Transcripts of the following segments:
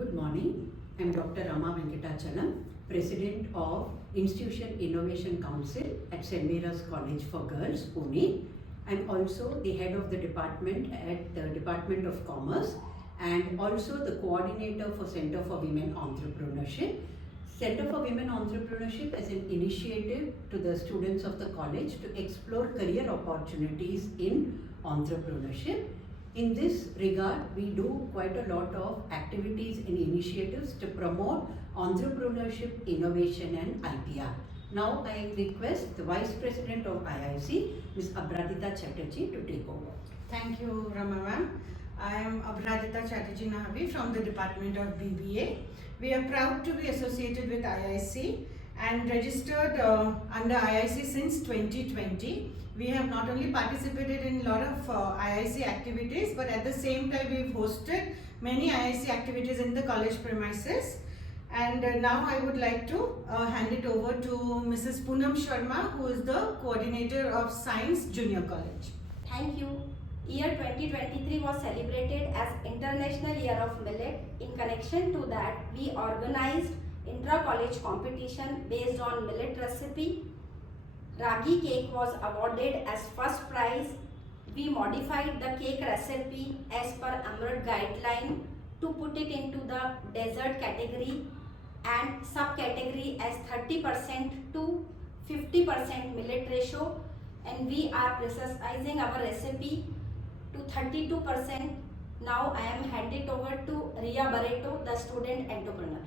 Good morning. I am Dr. Rama Venkatachalam, President of Institution Innovation Council at St Miras College for Girls, Pune. I am also the head of the department at the Department of Commerce and also the coordinator for Center for Women Entrepreneurship. Center for Women Entrepreneurship is an initiative to the students of the college to explore career opportunities in entrepreneurship. In this regard, we do quite a lot of activities and initiatives to promote entrepreneurship, innovation and IPR. Now I request the Vice President of IIC, Ms. Abradita Chatterjee, to take over. Thank you, Rama ma'am. I am Abradita Chatterjee Nahavi from the Department of BBA. We are proud to be associated with IIC and registered under IIC since 2020. We have not only participated in a lot of IIC activities, but at the same time we've hosted many IIC activities in the college premises. And now I would like to hand it over to Mrs. Poonam Sharma, who is the coordinator of Science Junior College. Thank you. Year 2023 was celebrated as International Year of Millet. In connection to that, we organized intra-college competition based on millet recipe. Ragi cake was awarded as first prize. We modified the cake recipe as per AMRUT guideline to put it into the dessert category and subcategory as 30% to 50% millet ratio, and we are precising our recipe to 32%. Now I am handed over to Ria Barreto, the student entrepreneur.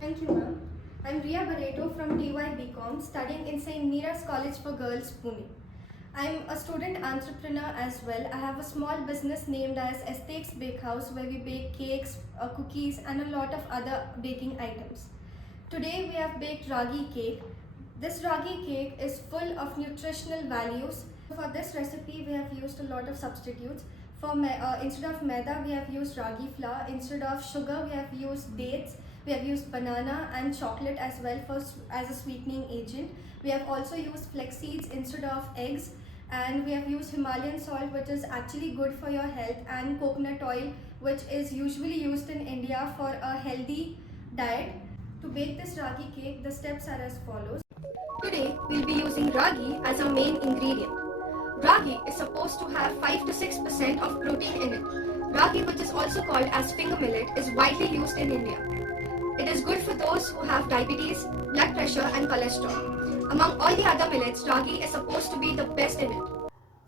Thank you, ma'am. I'm Ria Barreto from TY BCom studying in St Miras College for Girls, Pune. I'm a student entrepreneur as well. I have a small business named as Estates Bakehouse where we bake cakes, cookies and a lot of other baking items. Today we have baked ragi cake. This ragi cake is full of nutritional values. For this recipe we have used a lot of substitutes. Instead of maida we have used ragi flour. Instead of sugar we have used dates. We have used banana and chocolate as well as a sweetening agent. We have also used flax seeds instead of eggs, and we have used Himalayan salt, which is actually good for your health, and coconut oil, which is usually used in India for a healthy diet. To bake this ragi cake, the steps are as follows. Today, we'll be using ragi as our main ingredient. Ragi is supposed to have 5 to 6% of protein in it. Ragi, which is also called as finger millet, is widely used in India. It is good for those who have diabetes, blood pressure and cholesterol. Among all the other millets, ragi is supposed to be the best in it.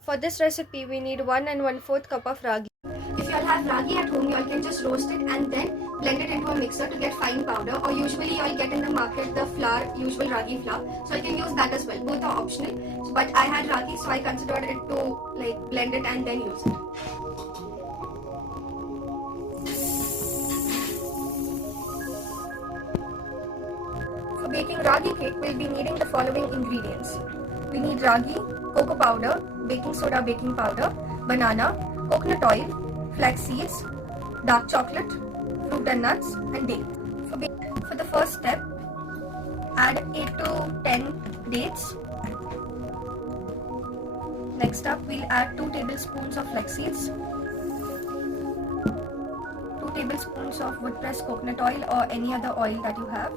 For this recipe, we need 1 and 1/4 cup of ragi. If you all have ragi at home, you all can just roast it and then blend it into a mixer to get fine powder, or usually you all get in the market the flour, usual ragi flour. So you can use that as well. Both are optional. But I had ragi, so I considered it to blend it and then use it. For baking ragi cake, we'll be needing the following ingredients. We need ragi, cocoa powder, baking soda, baking powder, banana, coconut oil, flax seeds, dark chocolate, fruit and nuts, and date. For the first step, add 8 to 10 dates. Next up, we'll add 2 tablespoons of flax seeds, 2 tablespoons of wood pressed coconut oil or any other oil that you have,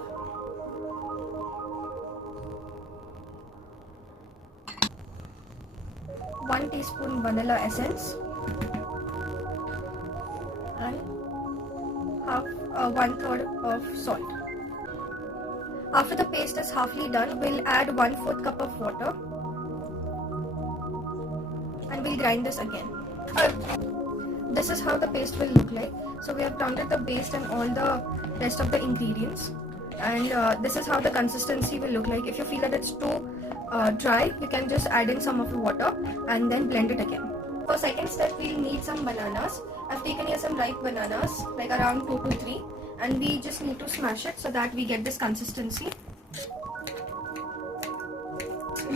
1 teaspoon vanilla essence, and 1/3 of salt. After the paste is halfly done, we'll add 1/4 cup of water and we'll grind this again. This is how the paste will look like. So we have grounded the paste and all the rest of the ingredients, and this is how the consistency will look like. If you feel that it's too dry, you can just add in some of the water and then blend it again. For second step, we'll need some bananas. I've taken here some ripe bananas, like around 2 to 3, and we just need to smash it so that we get this consistency.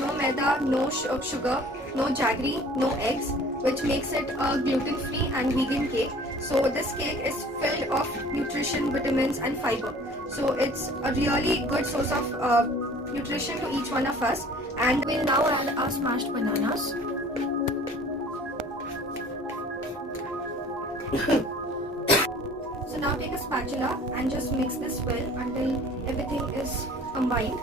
No maida, no sugar, no jaggery, no eggs, which makes it a gluten-free and vegan cake. So this cake is filled of nutrition, vitamins and fiber. So it's a really good source of nutrition to each one of us. And we'll now add our smashed bananas. So now take a spatula and just mix this well until everything is combined.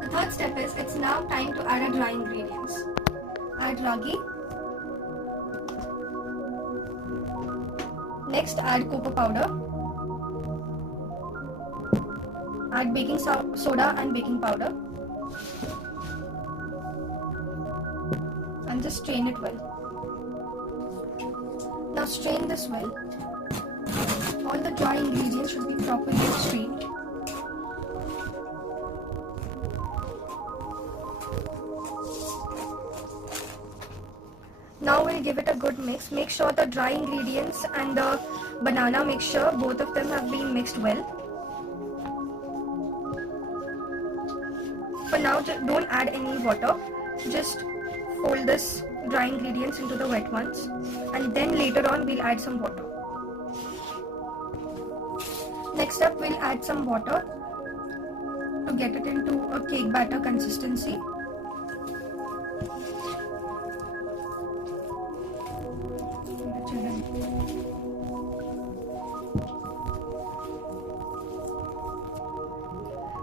The third step is it's now time to add our dry ingredients. Add ragi. Next, add cocoa powder. Add baking soda and baking powder. And just strain it well. Now strain this well. All the dry ingredients should be properly strained. Now we'll give it a good mix. Make sure the dry ingredients and the banana mixture, both of them have been mixed well. For now, don't add any water. Just fold this dry ingredients into the wet ones, and then later on we'll add some water. Next up, we'll add some water to get it into a cake batter consistency.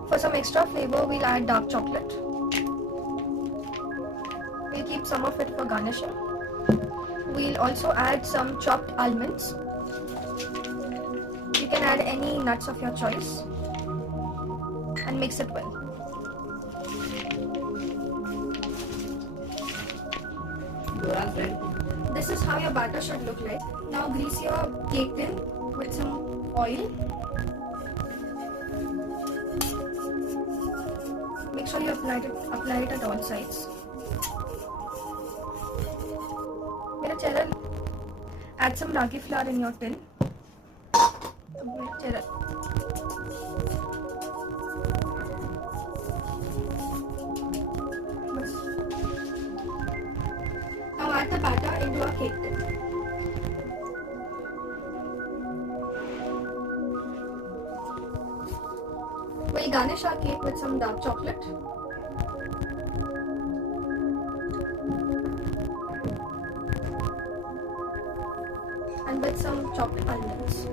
For some extra flavor, we'll add dark chocolate. We'll keep some of it for garnishing. We'll also add some chopped almonds. You can add any nuts of your choice and mix it well. This is how your batter should look like. Now grease your cake tin with some oil. Make sure you apply it at all sides. Mira, add some ragi flour in your tin. Now add the batter into a cake tin. We'll garnish our cake with some dark chocolate. And with some chopped almonds.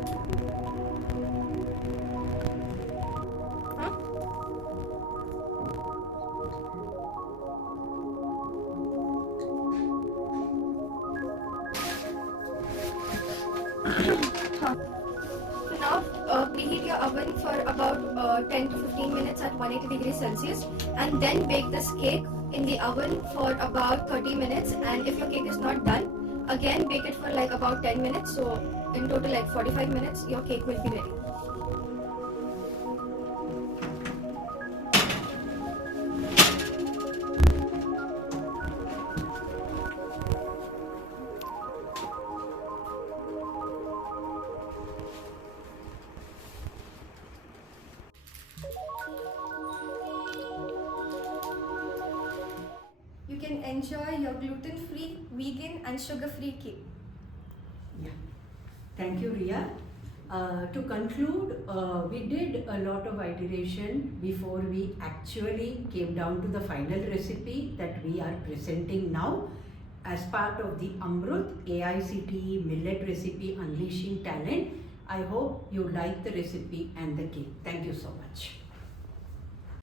Now preheat your oven for about 10 to 15 minutes at 180 degrees Celsius, and then bake this cake in the oven for about 30 minutes. And if your cake is not done, again bake it for like about 10 minutes. So in total like 45 minutes your cake will be ready. You can enjoy your gluten-free, vegan and sugar-free cake. Yeah. Thank you, Ria. To conclude, we did a lot of iteration before we actually came down to the final recipe that we are presenting now as part of the AMRUT AICTE Millet Recipe Unleashing Talent. I hope you like the recipe and the cake. Thank you so much.